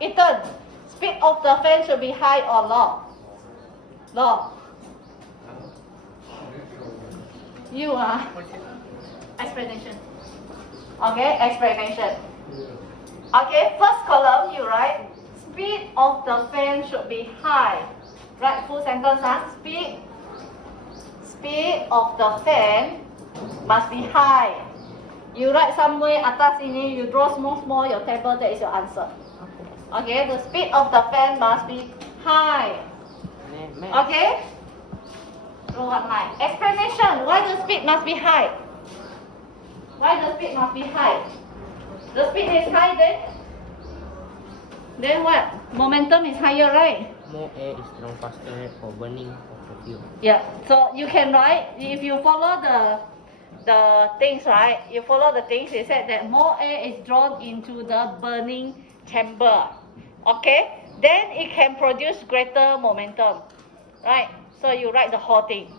Ethan, speed of the fan should be high or low? Low. You are. Explanation. Okay, explanation. Okay, first column you write speed of the fan should be high. Write full sentence. Speed of the fan must be high. You write somewhere atas sini, you draw small your table, that is your answer. Okay, the speed of the fan must be high. Okay? Draw one line. Explanation. Why the speed must be high? Why the speed must be high? The speed is high then what? Momentum is higher, right? More air is drawn faster for burning of the fuel. Yeah. So you can write, if you follow the things, right? You follow the things, it said that more air is drawn into the burning chamber. Okay? Then it can produce greater momentum. Right? So you write the whole thing.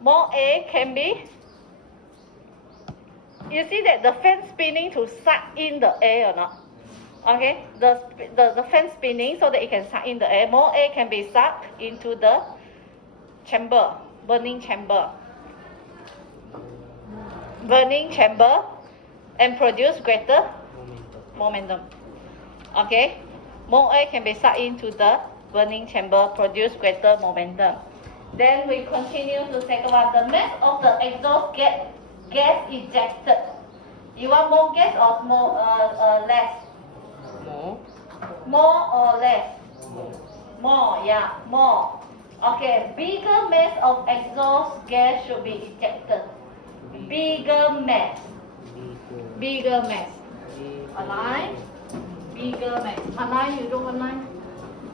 More air can be, you see that the fan spinning to suck in the air or not? Okay, the fan spinning so that it can suck in the air. More air can be sucked into the chamber, burning chamber. Burning chamber and produce greater momentum. Okay, more air can be sucked into the burning chamber, produce greater momentum. Then we continue to second one. The mass of the exhaust gas ejected. You want more gas or less? More or less? More, yeah, more. Okay, bigger mass of exhaust gas should be ejected. Bigger mass. Bigger mass. Align. Bigger mass. Align, you don't align?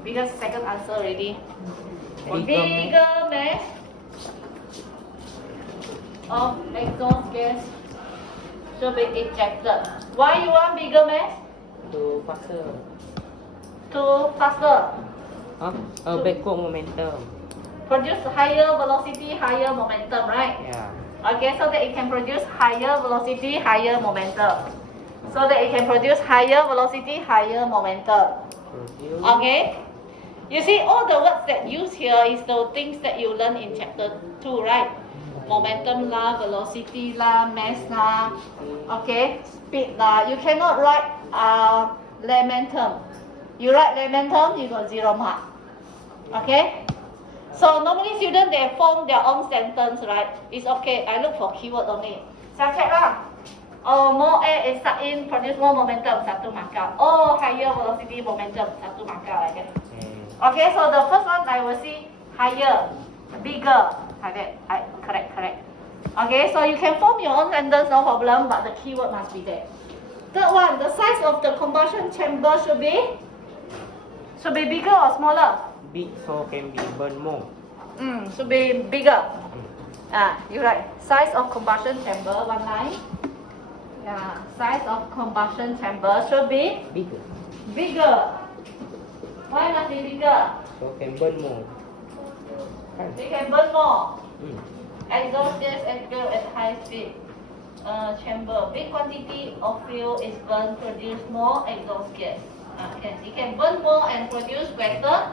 Because second answer already. Bigger mass of exhaust gas should be ejected. Why you want bigger mass? To faster. To faster. Backward momentum. Produce higher velocity, higher momentum, right? Yeah. Okay, so that it can produce higher velocity, higher momentum. So that it can produce higher velocity, higher momentum. Okay? You see, all the words that used here is the things that you learn in chapter 2, right? Momentum lah, velocity lah, mass lah, okay, speed lah. You cannot write lamentum. You write lamentum, you got 0 mark. Okay? So normally students, they form their own sentence, right? It's okay, I look for keyword only. So check lah. Oh, more air is sucked in, produce more momentum, 1 marker. Oh, higher velocity, momentum, 1 marker like that. Okay, so the first one I will see higher, bigger, like that. Correct. Okay, so you can form your own sentence, no problem, but the keyword must be there. Third one, the size of the combustion chamber should be bigger or smaller? Big, so can be burn more. Should be bigger. You write size of combustion chamber, one line. Yeah, size of combustion chamber should be bigger. Why must be bigger? So can burn more. We can burn more. Exhaust gas expel at high speed. Chamber. Big quantity of fuel is burned, produce more exhaust gas. It can burn more and produce greater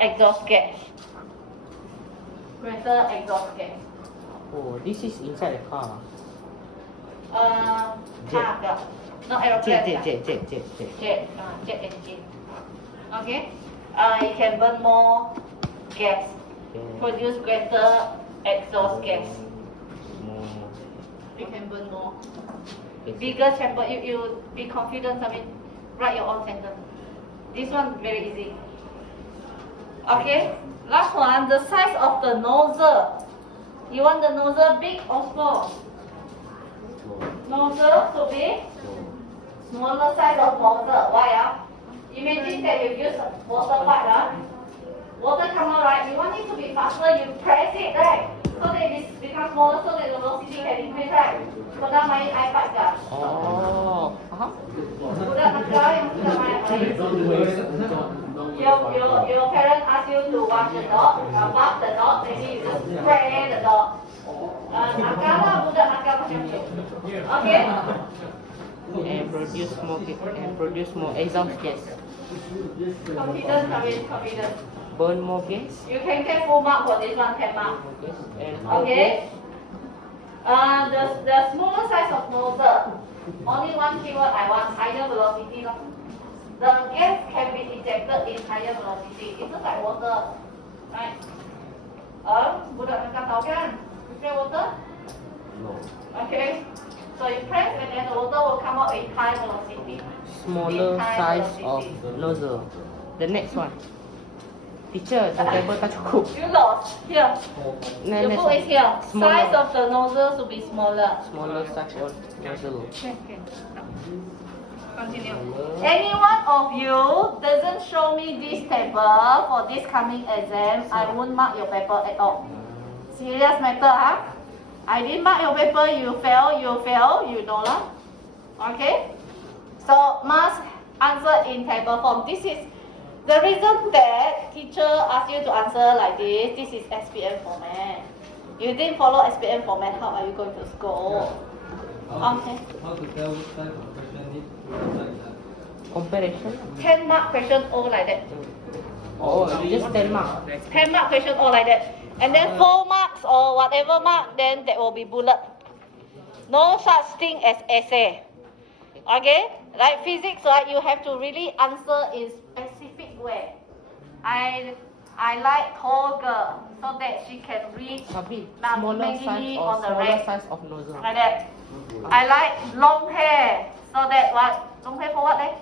exhaust gas. Greater exhaust gas. Oh, this is inside the car. Car. Not aeroplane. Jet. Jet engine. Okay. It can burn more gas. Produce greater exhaust gas. You can burn more. Bigger chamber, you be confident, write your own sentence. This one very easy. Okay, last one, the size of the nozzle. You want the nozzle big or small? Nozzle should be smaller size of nozzle. Why? Imagine that you use water pipe. Water come out, right? You want it to be faster, you press it, right? So that it becomes smaller, so that the velocity can increase, right? Pernah main iPad ke? Oh, Budak nakal yang sudah main iPad. Your parents ask you to wash the dog, bath the dog, maybe you just spray the dog. Nakal lah, budak nakal macam tu. Okay? and produce more exhaust gas. Confidence, Kevin, confidence. Burn more gas. You can get full mark for this one, 10 mark. Gas and Okay. The smaller size of nozzle. Only one keyword I want, higher velocity. The gas can be ejected in higher velocity. It's just like water, right? Budak nak tahu kan? You play water? no. Okay. So you press and then the water will come out with high velocity. Smaller In high size of velocity. nozzle. The next one. Teacher, the table tak cukup. You lost. Here. Your Next book one. is here. Smaller. Size of the nozzle should be smaller. Smaller size of nozzle. Okay. Continue. Any one of you doesn't show me this table for this coming exam, I won't mark your paper at all. Serious matter, huh? I didn't mark your paper, you fail, you know lah. Okay? So must answer in table form. This is the reason that teacher asked you to answer like this. This is SPM format. You didn't follow SPM format, how are you going to score? Okay. How to tell which type of question needs to be answered? Comparison. 10 mark question all like that. Oh, just 10 mark. 10 mark question all like that. And then 4 marks or whatever mark, then that will be bullet. No such thing as essay. Okay? Like physics, right? You have to really answer in specific way. I like tall girl so that she can reach Sabi, Now, smaller maybe size on or the smaller right. size of nozzle. like that. I like long hair so that what? Long hair for what? Eh?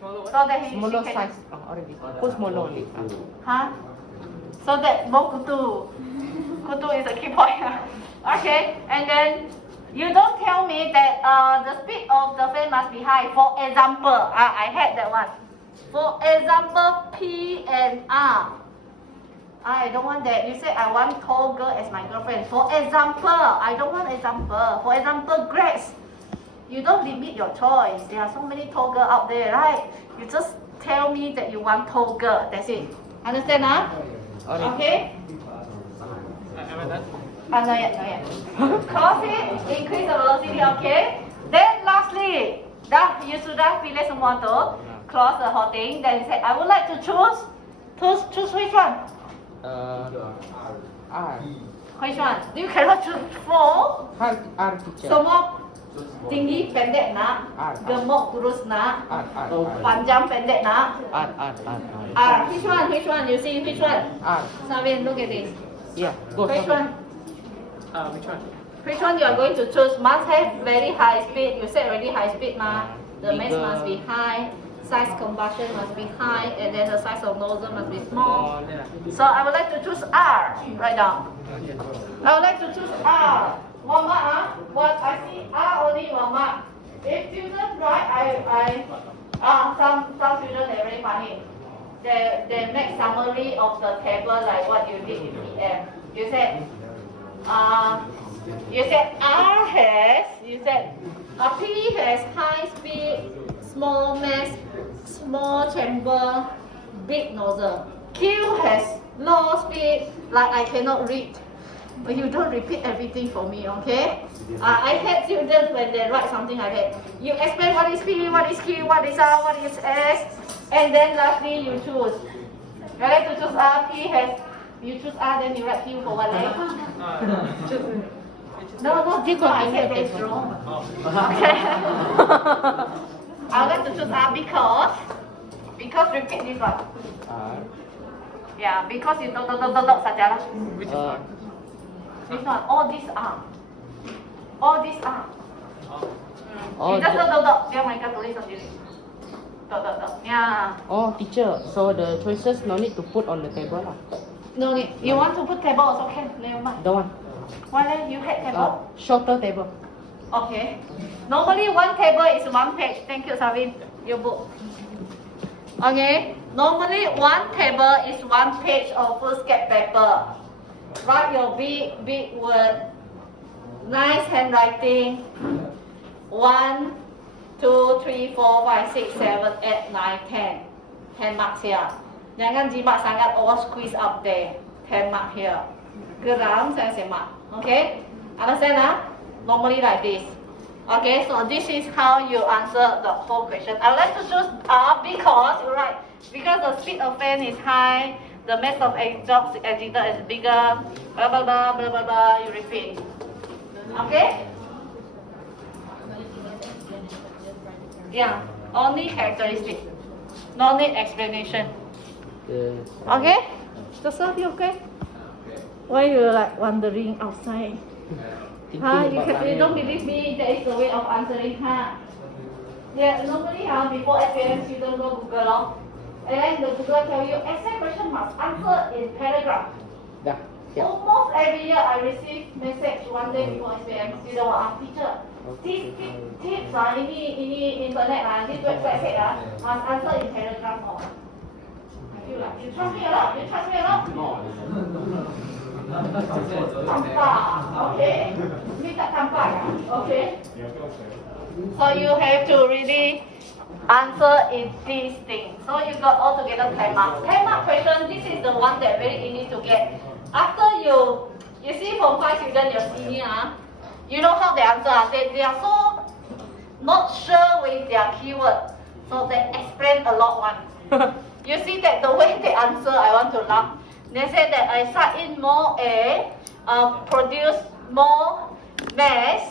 So that she Smaller can. size. Already. Put smaller only. Huh? So that no kutu. Kutu is a key point. Okay, and then you don't tell me that the speed of the fan must be high. For example, I had that one. For example, P and R. I don't want that. You said I want tall girl as my girlfriend. For example, I don't want example. For example, Grace. You don't limit your choice. There are so many tall girls out there, right? You just tell me that you want tall girl. That's it. Understand, huh? Okay? Not yet, not yet. Cross it, increase the velocity, okay? Then lastly, you sudah pilih semua tu, cross the whole thing, then say, I would like to choose which one? R. Which one? You cannot choose four. R teacher. Semua tinggi pendek nak, R. gemuk kurus nak, R. panjang pendek nak. R. Which one? Which one? You see which one? R. Savin, look at this. Yeah, go. Which one? Which one? Which one you are going to choose? Must have very high speed. You said already high speed, ma. The mass must be high. Size combustion must be high, and then the size of nozzle must be small. So I would like to choose R. Write down. I would like to choose R. 1 mark, huh? What I see R only 1 mark. If students write, some students they very funny. They make summary of the table like what you did in PM. You said R has, P has high speed, small mass, small chamber, big nozzle. Q has low speed, like I cannot read. But you don't repeat everything for me, okay? I hate students when they write something like that. You explain what is P, what is Q, what is R, what is S, and then lastly you choose. You like to choose R, P has, you choose R, then you write Q for what, like? No, this one I said that's wrong. Okay. I would like to choose R because repeat this one. R. Yeah, because you dot saja lah. Which is one? This one, all these are. All these are. Oh, You just dot. Biar mereka tulis sendiri. Dot. Yeah. Oh, teacher. So the choices no need to put on the table lah. No need. You want to put table also can. Never mind. The one. Why then you had table? Shorter table. Okay. Normally one table is 1 page. Thank you, Savin. Your book. Okay. Normally one table is 1 page of foolscap paper. Write your big word. Nice handwriting. 1, 2, 3, 4, 5, 6, 7, 8, 9, 10. 10 marks here. Jangan jimat sangat or squeeze up there. 10 mark here. Geram saya semak. Okay? Understand, huh? Normally like this. Okay, so this is how you answer the whole question. I would like to choose R because you're right. Because the speed of fan is high, the mass of exhaust agitator is bigger. Blah blah blah blah blah blah. You repeat. Okay. Yeah. Only characteristic. No need explanation. Okay. Joseph, you okay? Why you like wandering outside? You don't believe me? That is the way of answering, Yeah, normally, before SPM, you don't go Google, and then the Google tell you, exact question must answer in paragraph. Almost every year, I receive message one day before SPM, you know what, teacher, tips, ini internet, this website said, must answer in paragraph more. I feel like, you trust me a lot? You trust me a lot? Tampak, okay. Minta tampak, okay. So you have to really answer in these things. So you got all together 10 marks. 10 mark question, this is the one that very easy to get. After you see from 5 students, your senior, you know how they answer. They are so not sure with their keyword. So they explain a lot one. You see that the way they answer, I want to laugh. They say that I start in more A, produce more mass,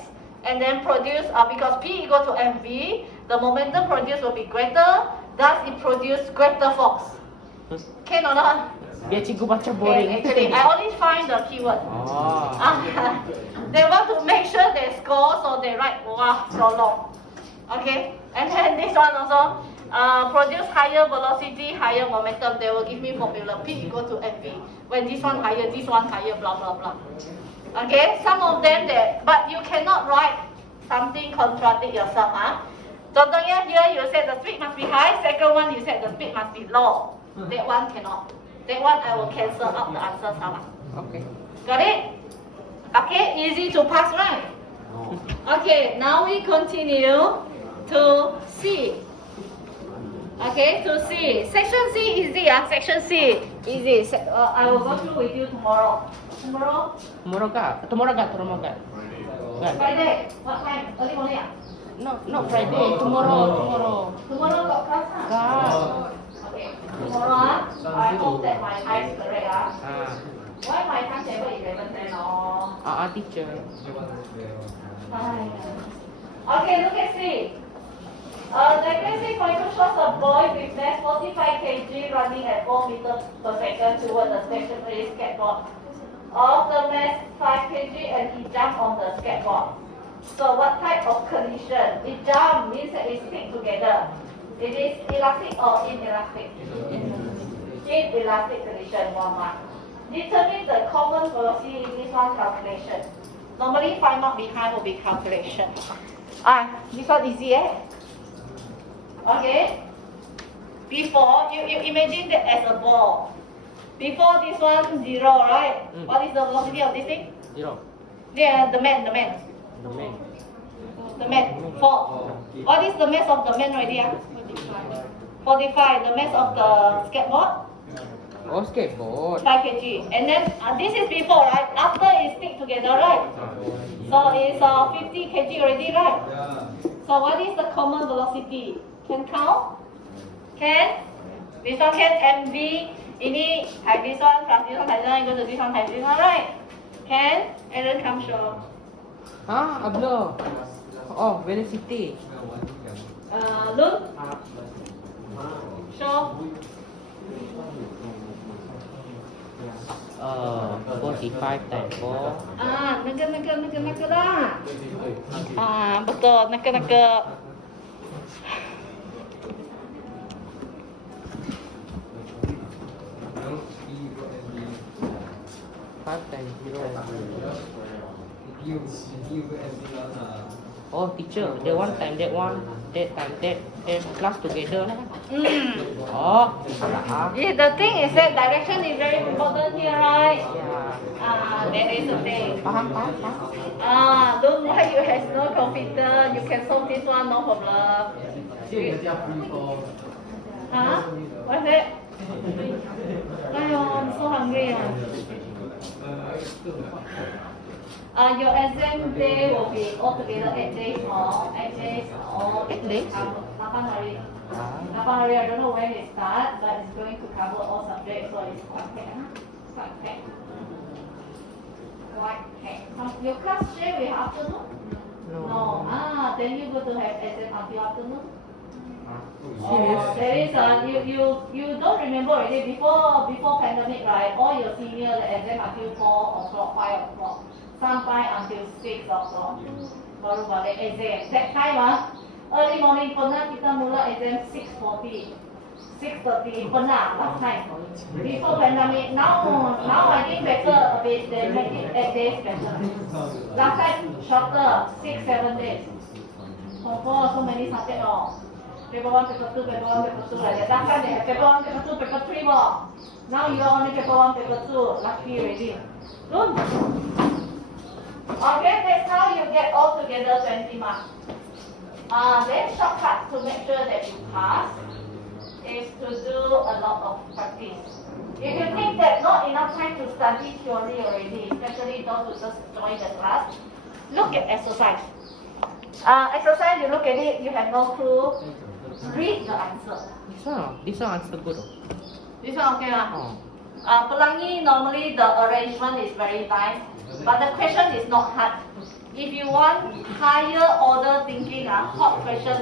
and then produce, because P equal to mv, the momentum produced will be greater, thus it produce greater force. Can or not? Biar cikgu baca boring. Actually, I only find the keyword. They want to make sure they score, so they write, wow, so long. Okay, and then this one also, produce higher velocity, higher momentum, they will give me formula P equal to mv. When this one higher, blah blah blah. Okay, some of them but you cannot write something contradict yourself. Contohnya here you said the speed must be high, second one you said the speed must be low. That one cannot. That one I will cancel out the answer sama. Okay. Got it? Okay, easy to pass, right? Okay, now we continue to C. Okay, to C. Section C easy, Section C easy. I will go through with you tomorrow. Tomorrow? Tomorrow kah? Friday. What time? Early morning? No, not Friday. Tomorrow. Tomorrow got class? Okay. Tomorrow, I hope that my time is correct. Why my timetable is 11:10? Teacher. Okay, look at C. The basic point shows a boy with mass 45 kg running at 4 meters per second toward the stationary skateboard. Of the mass 5 kg and he jumped on the skateboard. So what type of collision? It jump means that it stick together. It is elastic or inelastic? Inelastic collision, 1 mark. Determine the common velocity in this one calculation. Normally 5 mark behind will be calculation. This one easy, Okay. Before, you imagine that as a ball. Before this one, 0, right? What is the velocity of this thing? 0. Yeah, the man. The man. The man, 4. What is the mass of the man already? 45. The mass of the skateboard? Skateboard. 5 kg. And then this is before, right? After it stick together, right? So it's 50 kg already, right? So what is the common velocity? Can count? Can? This one can mv. Ini times this one plus this one times this one equal to this one times this one, right? Can? Aaron, come show. Ablo. Velocity. Look. Show. 45 times 4. 那个啦。betul, 那个。5 times 0. Teacher, that one time that one, that time that, plus together lah. Yeah, the thing is that direction is very important here, right? Yeah. That is the thing. Faham. Don't write you have no confidence. You can solve this one, no problem. What's it? I'm so hungry. Your exam day will be altogether 8 days or 8 days or 8 days? 8 hari. Ah. 8 hari, I don't know when it starts, but it's going to cover all subjects, so it's quite packed. Quite packed. Quite packed. Your class share with afternoon? No. Then you go to have exam until afternoon? Serious? There is you don't remember already before pandemic, right? All your senior the exam until 4 o'clock, 5 o'clock, sometimes until 6 o'clock. Baru balik exam. That time early morning pernah kita mula exam 6:40, 6:30 pernah last time. Before pandemic, now I think better a bit. They make it 8 days better. Last time shorter, 6-7 days. So many subjects. Paper 1, paper 2, paper 1, paper 2 like that. Last time they have paper 1, paper 2, paper 3 more. Now you are only paper 1, paper 2. Lucky already. Good. Okay, that's how you get all together 20 marks. Then shortcut to make sure that you pass is to do a lot of practice. If you think that not enough time to study theory already, especially those who just join the class, look at exercise. Exercise, you look at it, you have no clue. Read the answer. This one answer good. This one okay lah. Oh. Pelangi normally the arrangement is very nice, but the question is not hard. If you want higher order thinking, hot question,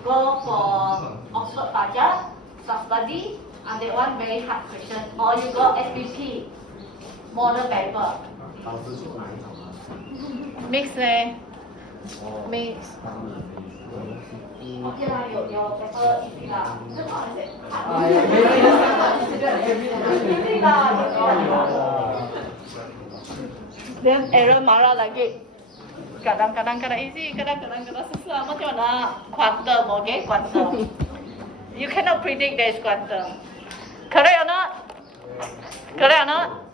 go for Oxford Fajar, self-study, and that one very hard question. Or you go SPP, model paper. Mix mix. Okay lah, your paper easy lah. Easy lah. Then Aaron marah lagi. Kadang-kadang easy, kadang-kadang susah. Macam mana? Quantum, okay? Quantum. You cannot predict there is quantum. Correct or not? Correct or not?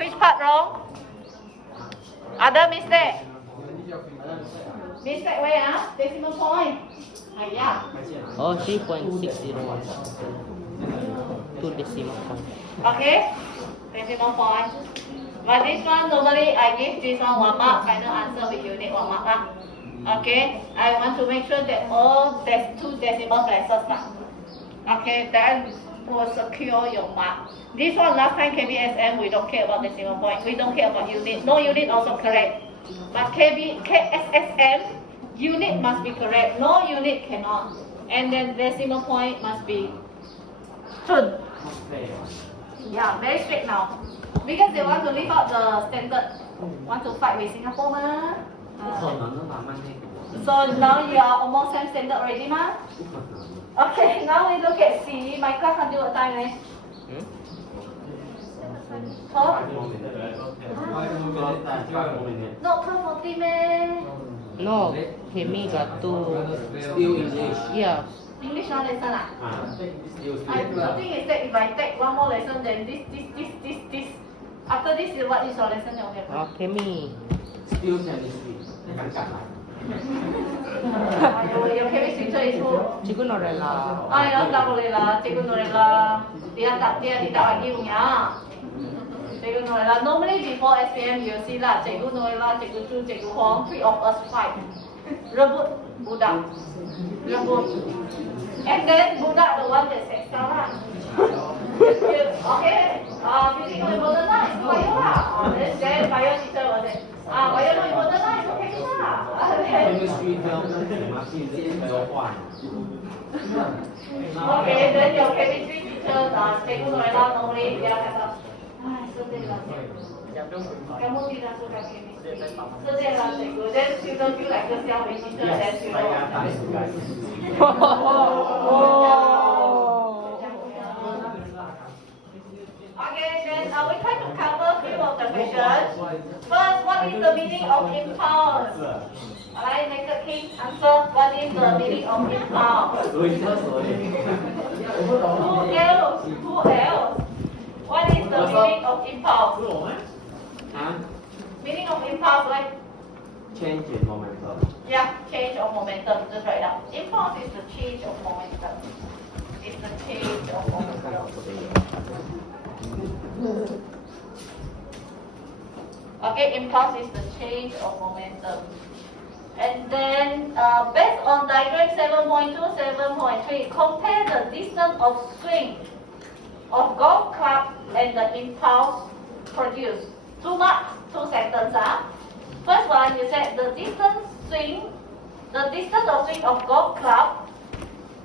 Which part wrong? Other mistake? Mistake where? Decimal point. Yeah. Oh, 3.601. 2 decimal point. Okay? Decimal point. But this one, normally I give this one 1 mark, final answer with unit 1 mark. Okay? I want to make sure that all there's 2 decimal places. Okay? That will secure your mark. This one, last time KBSM, we don't care about decimal point. We don't care about unit. No unit also correct. But KSSM, unit must be correct. No unit cannot. And then decimal point must be true. Yeah, very strict now. Because they want to leave out the standard. Want to fight with Singapore, So now you are almost same standard already, Okay, now we look at C. My class until what time, Huh? No, 12:40 man. No, Hemi got 2. Still English. Yeah. English one lesson I think is that if I take one more lesson, then this. After this, what is your lesson? Hemi. Still chemistry. Your chemistry teacher is who? Cikgu Norella. Ya tak boleh lah, Cikgu Norella. Dia tidak lagi punya. Cikgu Norella. Normally before SPM you see lah, Cikgu Norella, Cikgu Chu, Cikgu Huang, 3 of us fight. Rebut budak. Rebut. And then budak the one that said salah. Okay. Physics no important lah, it's bio lah. Then bio teacher was it. Bio no important lah, it's okay lah. Chemistry help physics 要换。 Okay, then your chemistry teacher, Cikgu Norella, normally dia kata, sedih lah cikgu. Kamu tidak suka chemistry. Sedih lah cikgu. Then student feel like just tell me teacher then you Okay, then we try to cover a few of the questions. First, what is the meaning of impulse? Alright, naked king, answer. What is the meaning of impulse? Who else? Who else? What is the meaning of impulse? Meaning of impulse, right? Change in momentum. Yeah, change of momentum. Just write down. Impulse is the change of momentum. It's the change of momentum. Okay, impulse is the change of momentum. And then based on diagram 7.2, 7.3, compare the distance of swing of golf club and the impulse produced. 2 marks, 2 sentences. First one, you said the distance of swing of golf club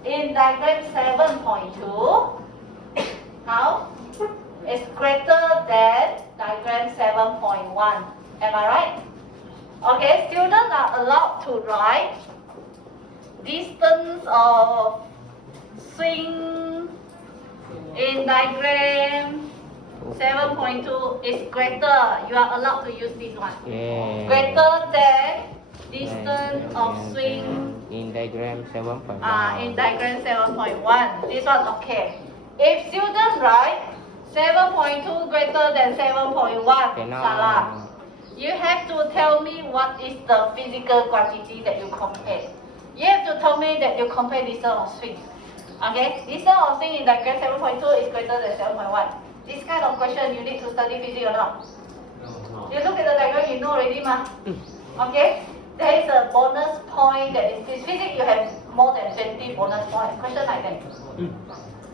in diagram 7.2, how? Is greater than diagram 7.1. Am I right? Okay, students are allowed to write distance of swing in diagram 7.2 is greater. You are allowed to use this one. Yeah. Greater than distance of swing in diagram 7.1. in diagram 7.1. This one okay. If students write 7.2 greater than 7.1, salah. You have to tell me what is the physical quantity that you compare. You have to tell me that you compare distance of swing. Okay, distance of swing in diagram 7.2 is greater than 7.1. This kind of question you need to study physics or not? No. You look at the diagram, you know already, ma? Okay, there is a bonus point that is this physics. You have more than 20 bonus points. Question like that.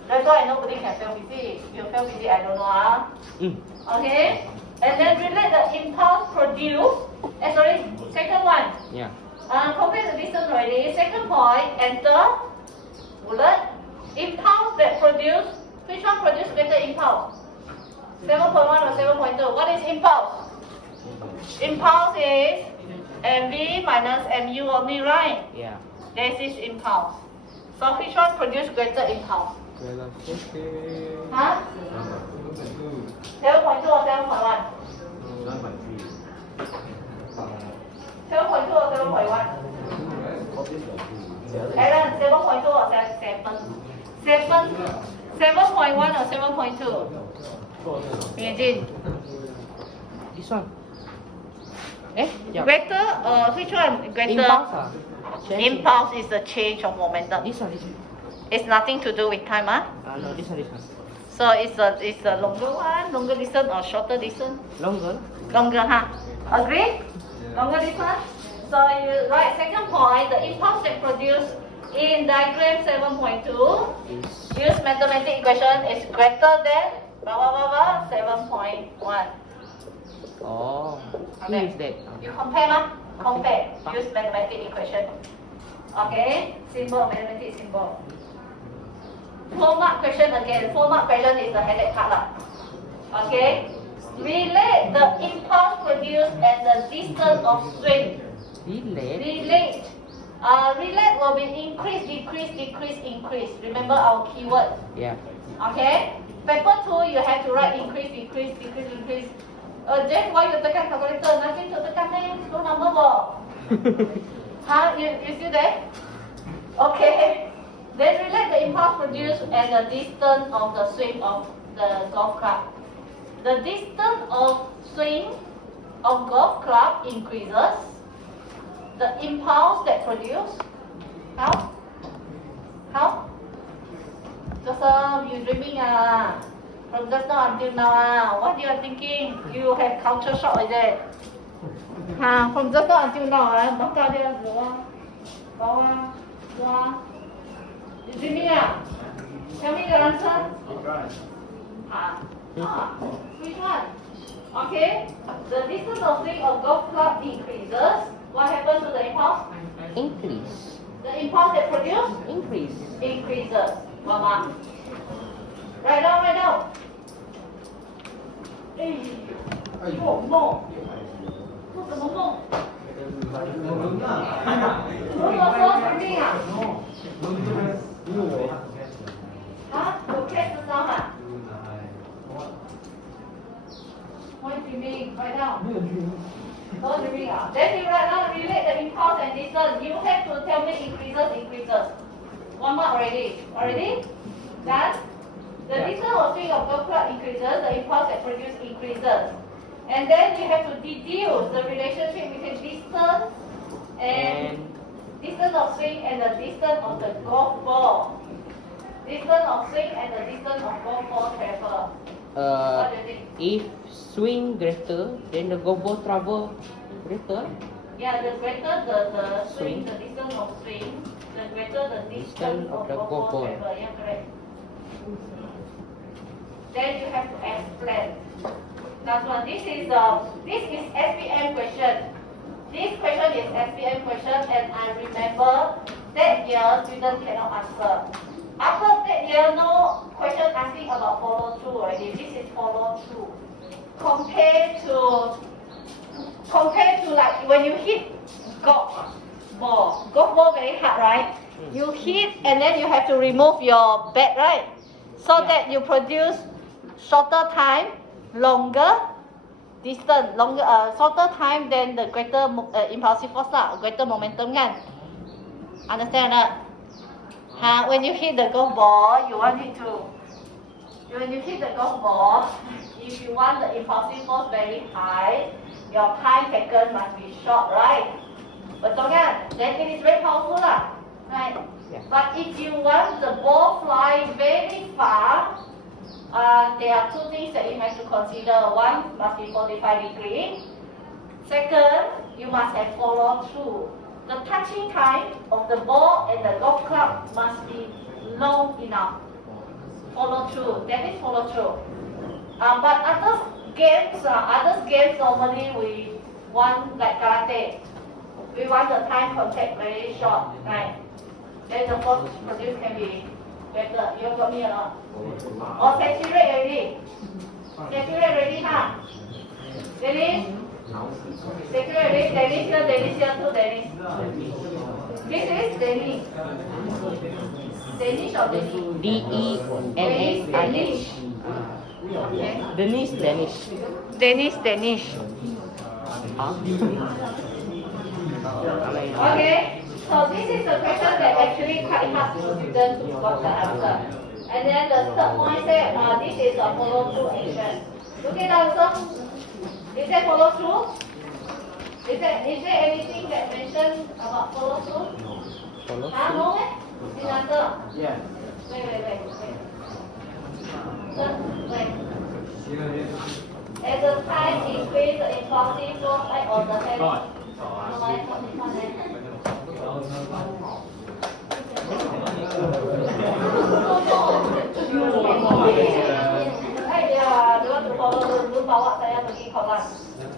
That's why nobody can fail physics. You fail physics, I don't know. Okay, and then relate the impulse produced. Second one. Yeah. Compare the distance already. Second point, enter bullet. Impulse that produce. Which one produce greater impulse? 7.1 or 7.2? What is impulse? Impulse is mv minus mu only, right? Yeah. This is impulse. So which one produce greater impulse? Huh? 7.2 or 7.1? 7.2 or 7.1? Aaron, 7.2 or 7.1 or 7.2? Imagine. This one. Eh? Yeah. Greater or which one? Greater. Impulse. Impulse is the change of momentum. This one. It's nothing to do with time, huh? No, this one. So it's a longer one, longer distance or shorter distance? Longer. Longer, huh? Agree? Longer distance? So you write second point, the impulse that produced in diagram 7.2, use mathematical equation is greater than blah blah blah blah 7.1. Oh. Who Okay. is that? You compare, ma? Compare. Use mathematical equation. Okay? Symbol, mathematical symbol. 4-mark question again. 4-mark question is the headache part lah. Okay? Relate the impulse produced and the distance of swing. Relate. Relate will be increase, decrease, decrease, increase. Remember our keyword. Yeah. Okay? Paper 2, you have to write increase, decrease, decrease, increase. Jeff, why you tekan calculator? Nothing to tekan eh. No number bo. Huh? You still there? Okay. Then relate the impulse produced and the distance of the swing of the golf club. The distance of swing of golf club increases. The impulse that produced. How? How? Joseph, you dreaming ah? From just now until now ah? What you are thinking? You have culture shock, is it? From just now until now ah? Baka dia luar, bawah, luar. You dreaming ah? Tell me the answer. Which one? Okay. The distance of swing of golf club increases. What happens to the impulse? Increase. The impulse that produced Increase. increases. Mama. Write down.梦。做什么梦？如果说生病啊？有 cat 知道吗？What dreaming? Write down. No dreaming ah. Then you write down, relate the impulse and distance. You have to tell me increases. 1 mark already. Done? The distance of swing of golf club increases, the impulse that produced increases. And then you have to deduce the relationship between distance and distance of swing and the distance of the golf ball. Distance of swing and the distance of golf ball travel. What do you think? If swing greater, then the golf ball travel greater. Yeah, the greater the Swing. swing, the distance of swing, the greater the distance of the golf ball travel. Yeah, correct. Then you have to explain. Last one. This is SPM question. This question is SPM question, and I remember that year students cannot answer. After that year, no question asking about follow through already. This is follow through. Compared to like when you hit golf ball very hard, right? You hit and then you have to remove your bat, right? So that you produce shorter time, longer distance, shorter time than the greater impulsive force lah, greater momentum kan? Understand or not? When you hit the golf ball, when you hit the golf ball, if you want the impulsive force very high, your time taken must be short, right? Betul kan? Then it is very powerful lah, right? Yeah. But if you want the ball fly very far, there are two things that you have to consider. One must be 45 degrees. Second, you must have follow through. The touching time of the ball and the golf club must be long enough. Follow through. That is follow through. But other games normally we want like karate. We want the time contact very short, right? Then the force produced can be better. You got me or not? Or saturate already. Saturate already, huh? Dennis? Saturate already. Dennis here, Dennis here too, Dennis. This is Dennis. Dennis or Dennis? D-E-N-S-I-S. Okay. Dennis. Dennis. Huh? Okay. So this is the question that actually quite hard for students to got the answer. And then the third point said, this is a follow through action. Look at the answer. Is that follow through? Is there anything that mentioned about follow through? Follow No, eh? This answer. Yes. Wait. Wait. As the time increase, the impulsive force right on the head.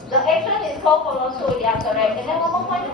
The action is called follow through, yeah, correct. And then one more point.